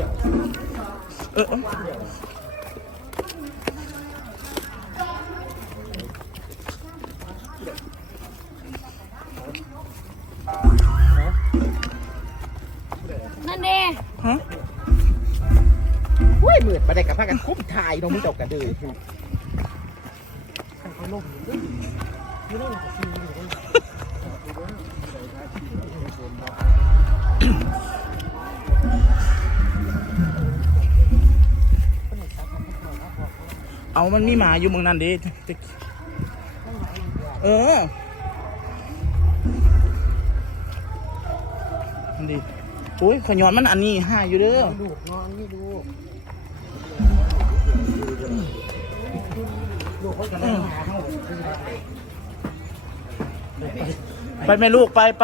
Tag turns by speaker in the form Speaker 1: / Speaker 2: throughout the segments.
Speaker 1: นั่นเด้ฮะ
Speaker 2: หุ้ยมืดประเด็กกับพากันคุ้มถ่ายน้องมึงจบกันเลย
Speaker 3: เอามันมีหมาอยู่เมืองนั้นดิมันดิโอ้ยขย้อนมันอันนี้ห้าอยู่เด้อ
Speaker 2: ดูนอนนี่ดู
Speaker 3: ไปแม่ลูกไป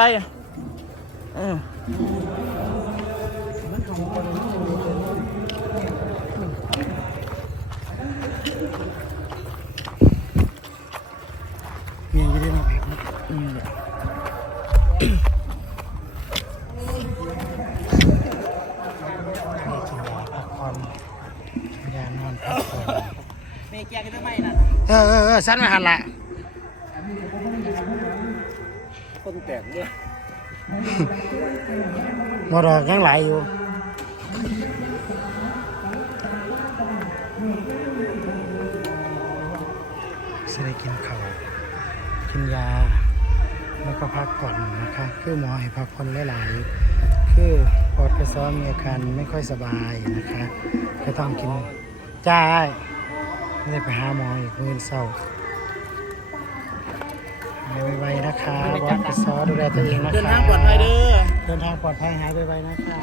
Speaker 2: เมียอยู่ได้มาแบบนี้ยานอนพักผ่อนเมย์แกงได้ไหมน่ะสั้นมาหันละคนแตกด้วยมอดอกยังไหลอยู่จะได้กินข้าวกินยาแล้วก็พักผ่อนนะคะคือหมอให้พักผ่อนหลายๆคือปอดกระซ้อมมีอาการไม่ค่อยสบายนะคะก็ต้องกินจ้าไม่ได้ไปหาหมออีกมื้อเช้าหายไวๆนะคะปอดกระซ้อดูแลตัวเองนะคะ
Speaker 3: เดินทางปลอดภัยเด้อ
Speaker 2: เดินทางปลอดภัยหายไวๆนะคะ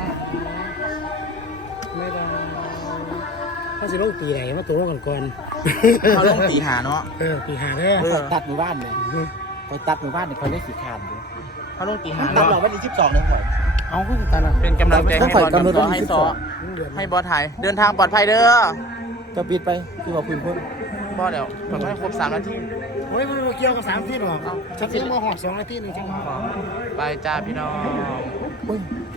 Speaker 2: ไม่ได้ถ้าสิลงตีไหนมาตัวกันก่อน
Speaker 3: เขาลงตีหาเนาะ
Speaker 2: ตีหาเด้อตัดหมู่บ้านเลยคอยตัดหมู่บ้านเนี่ยคอยเล่นสีขานดู
Speaker 3: เขาลงตีหา
Speaker 2: ตัด
Speaker 3: เนาะ
Speaker 2: หลอกวันที่12เนี่ยหน่อยเอาขึ้นตัดนะ
Speaker 3: เป็นกำลังใจให้บอลกับซ้อให้ซ้อให้บอลถ่ายเดินทางปลอดภัยเด้อ
Speaker 2: จะปิดไปคือว่าพื้นพ้น
Speaker 3: บอลเดี๋ยวปลอดภัยครบ3 นาที
Speaker 2: โอ้ยมันเกี่ยวกับ3 นาทีหรอกฉันเองมาหอด2 นาทีหนึ่งจังหวะ
Speaker 3: ไปจ้าพี่น้อง